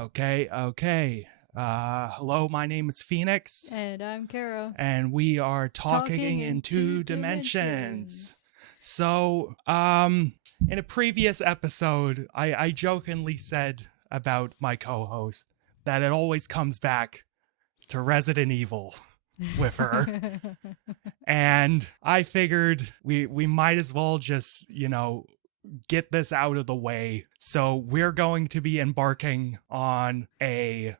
Okay. Hello, my name is Phoenix. And I'm Kara. And we are talking in two dimensions. So, in a previous episode, I jokingly said about my co-host that it always comes back to Resident Evil with her. And I figured we might as well just, get this out of the way. So we're going to be embarking on a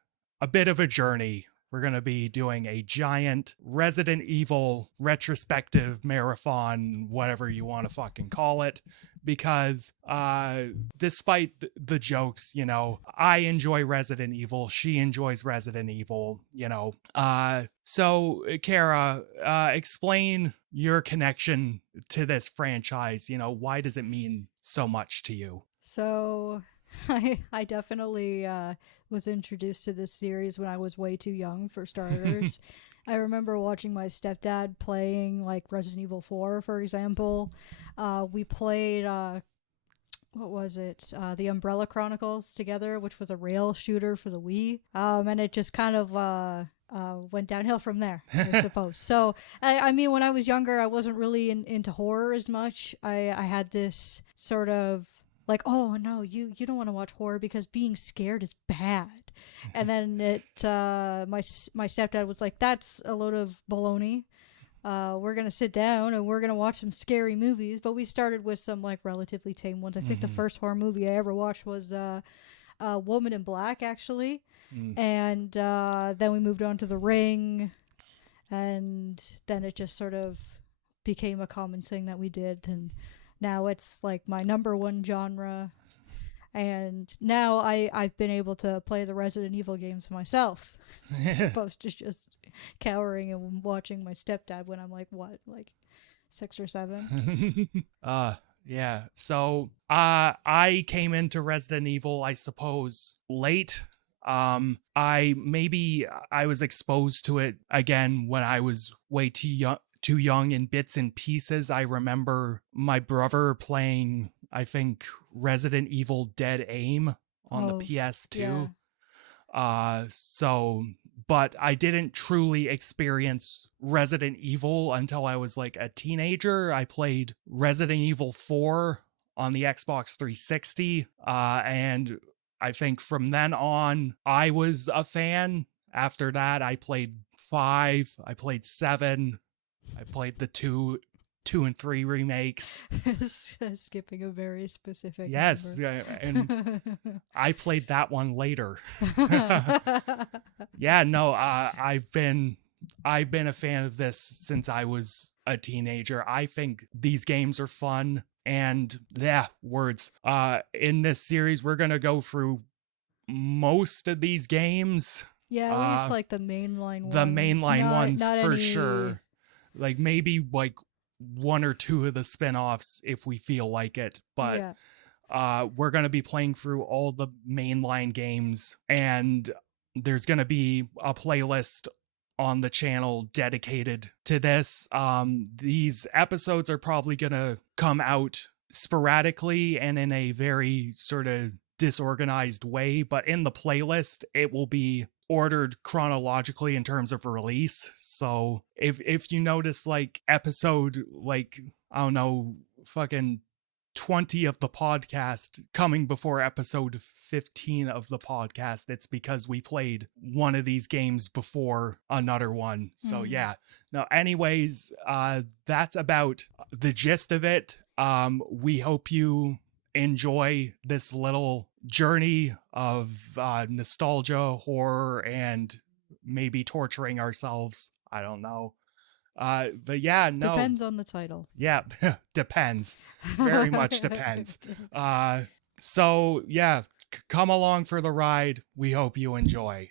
bit of a journey. We're going to be doing a giant Resident Evil retrospective marathon, whatever you want to fucking call it, because despite the jokes, I enjoy Resident Evil. She enjoys Resident Evil, So, Kara, explain your connection to this franchise. Why does it mean so much to you? So, I definitely was introduced to this series when I was way too young, for starters. I remember watching my stepdad playing, like, Resident Evil 4, for example. We played, what was it? The Umbrella Chronicles together, which was a rail shooter for the Wii. And it just kind of went downhill from there, I suppose. So, I mean, when I was younger, I wasn't really into horror as much. I had this sort of like, oh no, you don't want to watch horror because being scared is bad. And then my stepdad was like, that's a load of baloney. We're gonna sit down and we're gonna watch some scary movies. But we started with some like relatively tame ones. I think the first horror movie I ever watched was Woman in Black, actually. And then we moved on to The Ring, and then it just sort of became a common thing that we did. And now it's like my number one genre. And now I've been able to play the Resident Evil games myself, as opposed to just cowering and watching my stepdad when I'm like 6 or 7. Yeah. So I came into Resident Evil, I suppose, late. I was exposed to it again when I was way too young in bits and pieces. I remember my brother playing, I think, Resident Evil Dead Aim on the PS2. Yeah. But I didn't truly experience Resident Evil until I was like a teenager. I played Resident Evil 4 on the Xbox 360, and I think from then on, I was a fan. After that, I played 5, I played 7, I played the 2 and 3 remakes. Skipping a very specific yes number. And I played that one later. Yeah, no, I've been a fan of this since I was a teenager. I think these games are fun, and in this series we're gonna go through most of these games. Yeah, at least like the mainline ones. The mainline ones not for any... sure. Like maybe like 1 or 2 of the spin-offs if we feel like it, but we're going to be playing through all the mainline games, and there's going to be a playlist on the channel dedicated to this. These episodes are probably going to come out sporadically and in a very sort of disorganized way, but in the playlist it will be ordered chronologically in terms of release. So if you notice like episode, like, I don't know, fucking 20 of the podcast coming before episode 15 of the podcast, it's because we played one of these games before another one. So yeah. Now, anyways, that's about the gist of it. We hope you enjoy this little journey of nostalgia, horror, and maybe torturing ourselves. I don't know. But yeah, no. Depends on the title. Yeah, depends. Very much depends. So yeah, come along for the ride. We hope you enjoy.